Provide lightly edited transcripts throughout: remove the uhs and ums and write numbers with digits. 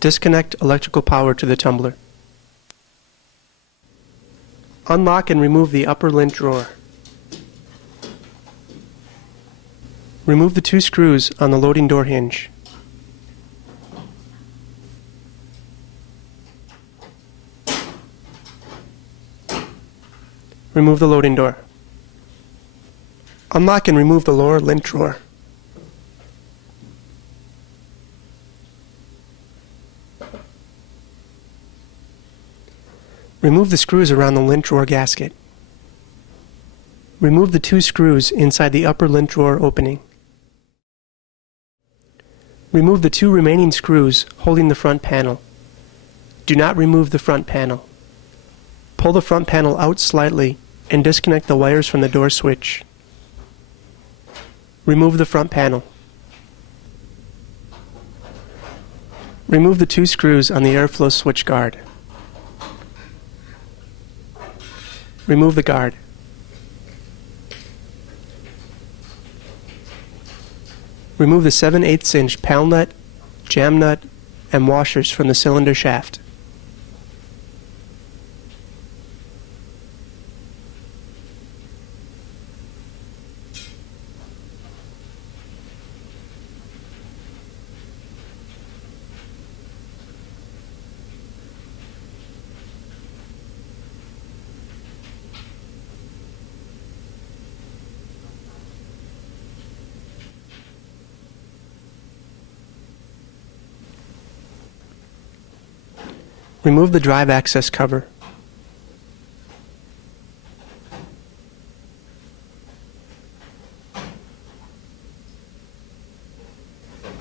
Disconnect electrical power to the tumbler. Unlock and remove the upper lint drawer. Remove the 2 screws on the loading door hinge. Remove the loading door. Unlock and remove the lower lint drawer. Remove the screws around the lint drawer gasket. Remove the 2 screws inside the upper lint drawer opening. Remove the 2 remaining screws holding the front panel. Do not remove the front panel. Pull the front panel out slightly and disconnect the wires from the door switch. Remove the front panel. Remove the 2 screws on the airflow switch guard. Remove the guard. Remove the 7/8 inch paddle nut, jam nut, and washers from the cylinder shaft. Remove the drive access cover.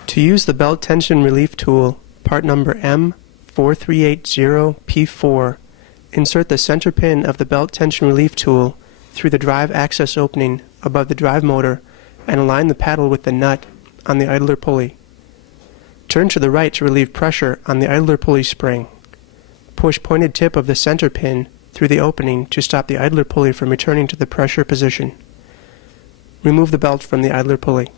To use the belt tension relief tool, part number M4380P4, insert the center pin of the belt tension relief tool through the drive access opening above the drive motor and align the paddle with the nut on the idler pulley. Turn to the right to relieve pressure on the idler pulley spring. Push pointed tip of the center pin through the opening to stop the idler pulley from returning to the pressure position. Remove the belt from the idler pulley.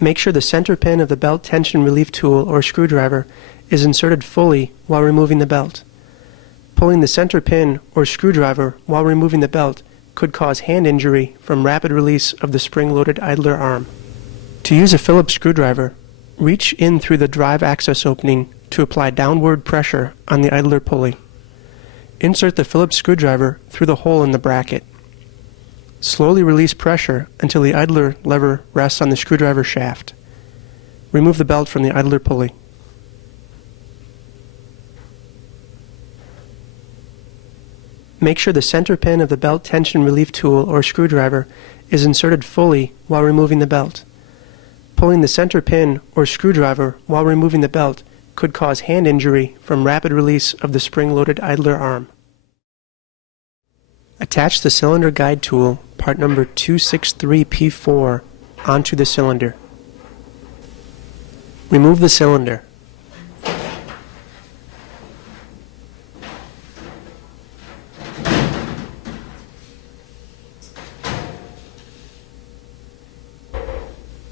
Make sure the center pin of the belt tension relief tool or screwdriver is inserted fully while removing the belt. Pulling the center pin or screwdriver while removing the belt could cause hand injury from rapid release of the spring-loaded idler arm. To use a Phillips screwdriver, reach in through the drive access opening to apply downward pressure on the idler pulley. Insert the Phillips screwdriver through the hole in the bracket. Slowly release pressure until the idler lever rests on the screwdriver shaft. Remove the belt from the idler pulley. Make sure the center pin of the belt tension relief tool or screwdriver is inserted fully while removing the belt. Pulling the center pin or screwdriver while removing the belt could cause hand injury from rapid release of the spring-loaded idler arm. Attach the cylinder guide tool, part number 263P4, onto the cylinder. Remove the cylinder.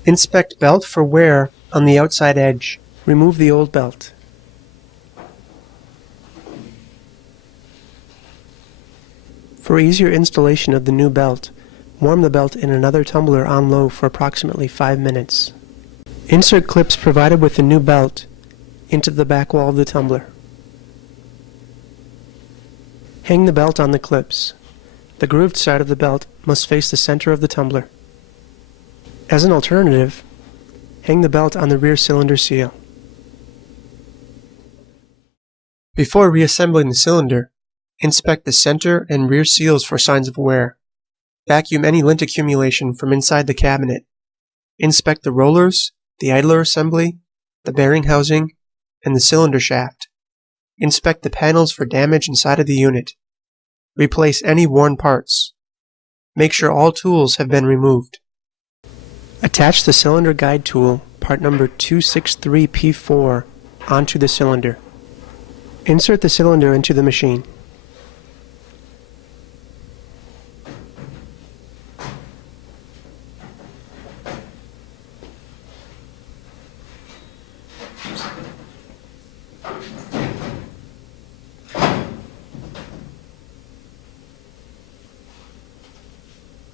Inspect belt for wear on the outside edge. Remove the old belt. For easier installation of the new belt, warm the belt in another tumbler on low for approximately 5 minutes. Insert clips provided with the new belt into the back wall of the tumbler. Hang the belt on the clips. The grooved side of the belt must face the center of the tumbler. As an alternative, hang the belt on the rear cylinder seal. Before reassembling the cylinder, inspect the center and rear seals for signs of wear. Vacuum any lint accumulation from inside the cabinet. Inspect the rollers, the idler assembly, the bearing housing, and the cylinder shaft. Inspect the panels for damage inside of the unit. Replace any worn parts. Make sure all tools have been removed. Attach the cylinder guide tool, part number 263P4, onto the cylinder. Insert the cylinder into the machine.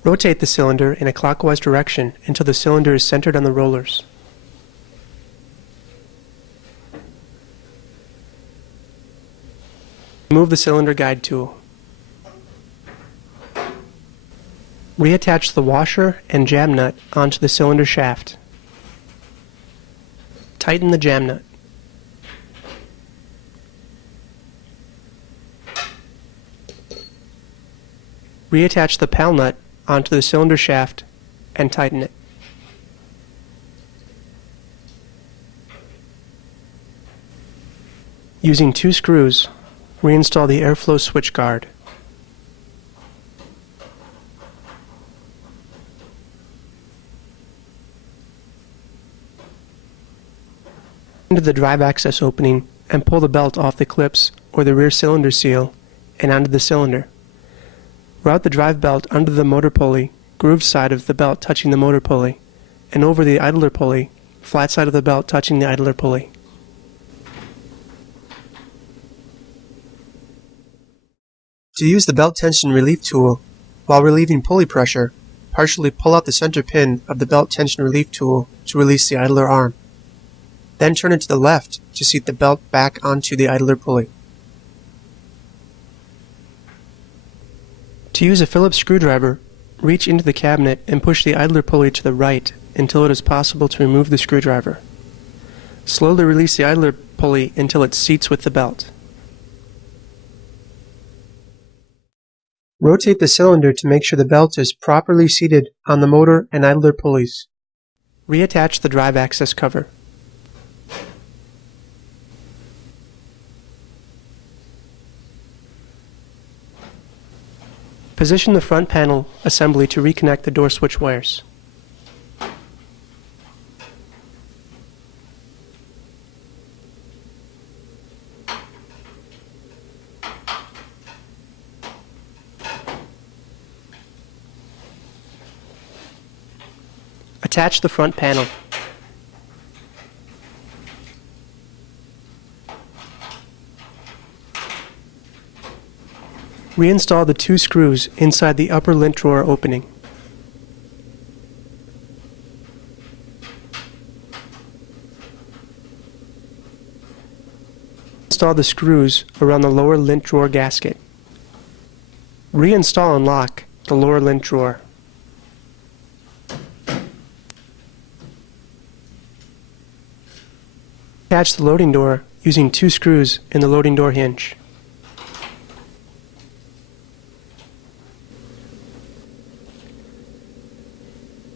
Rotate the cylinder in a clockwise direction until the cylinder is centered on the rollers. Remove the cylinder guide tool. Reattach the washer and jam nut onto the cylinder shaft. Tighten the jam nut. Reattach the pal nut onto the cylinder shaft and tighten it. Using 2 screws, reinstall the airflow switch guard. Into the drive access opening and pull the belt off the clips or the rear cylinder seal and onto the cylinder. Route the drive belt under the motor pulley, groove side of the belt touching the motor pulley, and over the idler pulley, flat side of the belt touching the idler pulley. To use the belt tension relief tool, while relieving pulley pressure, partially pull out the center pin of the belt tension relief tool to release the idler arm. Then turn it to the left to seat the belt back onto the idler pulley. To use a Phillips screwdriver, reach into the cabinet and push the idler pulley to the right until it is possible to remove the screwdriver. Slowly release the idler pulley until it seats with the belt. Rotate the cylinder to make sure the belt is properly seated on the motor and idler pulleys. Reattach the drive access cover. Position the front panel assembly to reconnect the door switch wires. Attach the front panel. Reinstall the 2 screws inside the upper lint drawer opening. Install the screws around the lower lint drawer gasket. Reinstall and lock the lower lint drawer. Attach the loading door using 2 screws in the loading door hinge.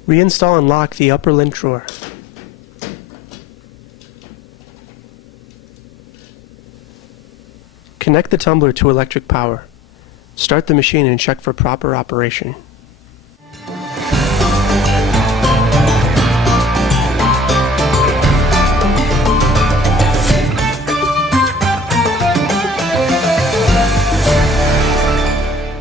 Reinstall and lock the upper lint drawer. Connect the tumbler to electric power. Start the machine and check for proper operation.